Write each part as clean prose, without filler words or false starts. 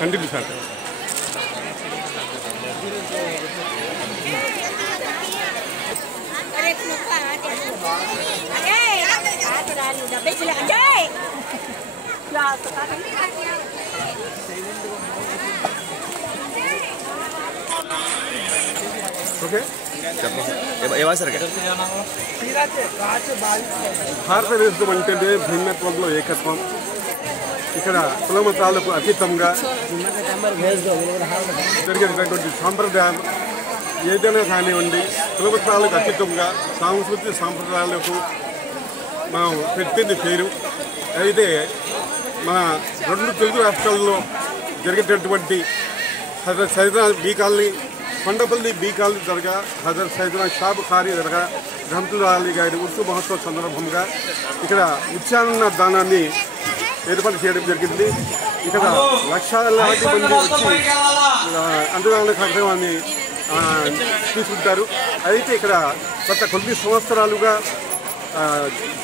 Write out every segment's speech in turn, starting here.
Continue sir. Okay, భారతదేశం అంటేనే భిన్నత్వంలో ఏకత్వం. ఇక్కడ కుల మతాలకు అతీతంగా జరిగేటటువంటి సాంప్రదాయాలు ఏదైనా కానివ్వండి, కుల మతాలకు అతీతంగా సాంస్కృతిక సాంప్రదాయాలకు మనం పెట్టింది పేరు. అయితే మన 2 తెలుగు రాష్ట్రాల్లో జరిగేటటువంటి Hazrat Saidana B colony, Kondapalli B colony దర్గా, హజరత్ సైదనా షా బుఖారీ దర్గా, రహమతుల్లాహి అలీ గారి ఉర్సు మహోత్సవ సందర్భంగా ఇక్కడ నిత్యాన్న దానాన్ని ఏర్పాటు చేయడం జరిగింది. ఇక్కడ లక్షలాది మంది వచ్చి అన్నదాన కార్యక్రమాన్ని తీసుకుంటారు. అయితే ఇక్కడ గత కొన్ని సంవత్సరాలుగా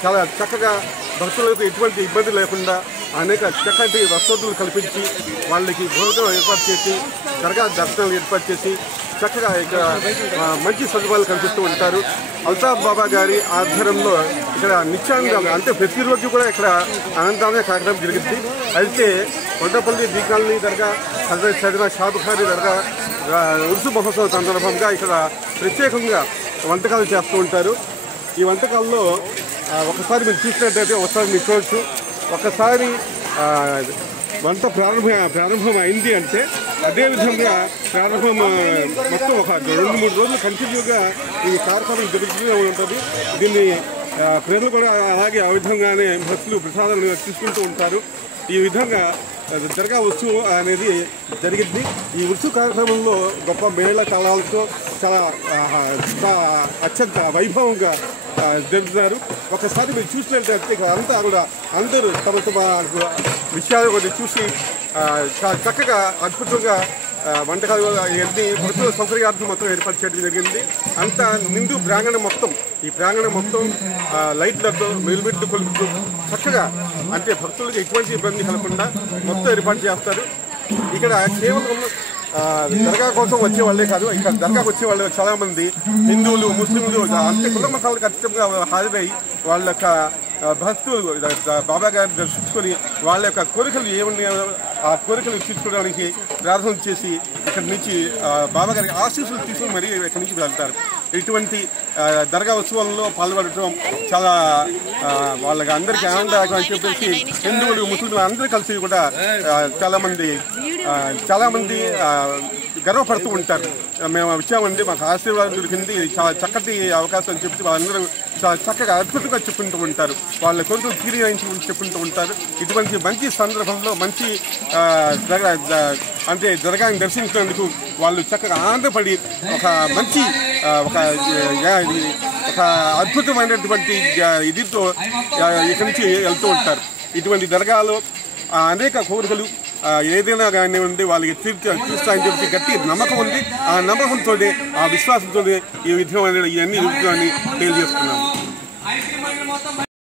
చాలా చక్కగా భక్తులకు ఎటువంటి ఇబ్బంది లేకుండా అనేక చక్కటి వసతులు కల్పించి వాళ్ళకి భోజనం ఏర్పాటు చేసి దర్గా దర్శనాలు ఏర్పాటు చేసి చక్కగా ఇక్కడ మంచి సదుపాయాలు కల్పిస్తూ ఉంటారు. అల్తాఫ్ బాబా గారి ఆధ్వర్యంలో ఇక్కడ నిత్యానంద అంటే ప్రతిరోజు కూడా ఇక్కడ అనంతమైన కార్యక్రమం జరిగింది. అయితే కొండపల్లి బీ కాలనీ దర్గా, హజరత్ సైదనా షా బుఖారీ దర్గా ఉర్సు మహోత్సవం సందర్భంగా ఇక్కడ ప్రత్యేకంగా వంటకాలు చేస్తూ ఉంటారు. ఈ వంటకాల్లో ఒకసారి మీరు చూసినట్టయితే ఒకసారి మీరు చూడవచ్చు. ఒకసారి వంట ప్రారంభం అయింది అంటే అదేవిధంగా ప్రారంభం మొత్తం ఒక 2-3 రోజులు కంటిన్యూగా ఈ కార్యక్రమం జరుగుతూనే ఉంటుంది. దీన్ని ప్రజలు కూడా అలాగే ఆ విధంగానే భక్తులు ప్రసాదాలు తీసుకుంటూ ఉంటారు. ఈ విధంగా దర్గా ఉత్సవం అనేది జరిగింది. ఈ ఉత్సవ కార్యక్రమంలో గొప్ప మేళ తాళాలతో చాలా అత్యంత వైభవంగా జరుపుతున్నారు. ఒకసారి మీరు చూసినట్లయితే అంతా కూడా అందరూ తమ తమ విషయాలు కొన్ని చూసి చాలా చక్కగా అద్భుతంగా వంటకాలు ఎన్ని భక్తుల సౌకర్యార్థం మొత్తం ఏర్పాటు చేయడం జరిగింది. అంతా నిండు ప్రాంగణం మొత్తం, ఈ ప్రాంగణం మొత్తం లైట్లతో మెలుబెట్టు కొలుపుతూ చక్కగా అంటే భక్తులకు ఎటువంటి ఇబ్బంది కలగకుండా మొత్తం ఏర్పాటు చేస్తారు. ఇక్కడ కేవలం దర్గా కోసం వచ్చే వాళ్ళే కాదు, ఇక్కడ దర్గాకు వచ్చే వాళ్ళు చాలా మంది హిందువులు, ముస్లింలు అంటే కుల మతాలకు ఖచ్చితంగా హాజరై వాళ్ళ యొక్క భక్తులు బాబా గారిని దర్శించుకొని వాళ్ళ యొక్క కోరికలు ఏమున్నాయో ఆ కోరికలు తీర్చుకోవడానికి ప్రార్థన చేసి ఇక్కడి నుంచి బాబా గారికి ఆశీస్సులు తీసుకుని మరీ ఇక్కడి నుంచి వెళ్తారు. ఇటువంటి దర్గా ఉత్సవంలో పాల్గొనడం చాలా వాళ్ళకి అందరికీ ఆనందదాయకం అని చెప్పేసి హిందువులు, ముస్లింలు అందరూ కలిసి కూడా చాలా మంది గర్వపడుతూ ఉంటారు. మేము వచ్చామండి, మాకు ఆశీర్వాదం దొరికింది, చాలా చక్కటి అవకాశం అని చెప్పి వాళ్ళందరూ చాలా చక్కగా అద్భుతంగా చెప్పుకుంటూ ఉంటారు. వాళ్ళ కోరికలు తీర్చి చెప్పుకుంటూ ఉంటారు. ఇటువంటి మంచి సందర్భంలో మంచి అంటే దర్గాని దర్శించినందుకు వాళ్ళు చక్కగా ఆనందపడి ఒక మంచి ఒక అద్భుతమైనటువంటి ఇదితో ఇక్కడి నుంచి వెళ్తూ ఉంటారు. ఇటువంటి దర్గాలో అనేక కోరికలు ఏదైనా కానివ్వండి వాళ్ళకి తీర్చాలని చెప్పి గట్టి నమ్మకం ఉంది. ఆ నమ్మకంతో, ఆ విశ్వాసంతో ఈ విధమైన ఇవన్నీ తెలియజేస్తున్నాము.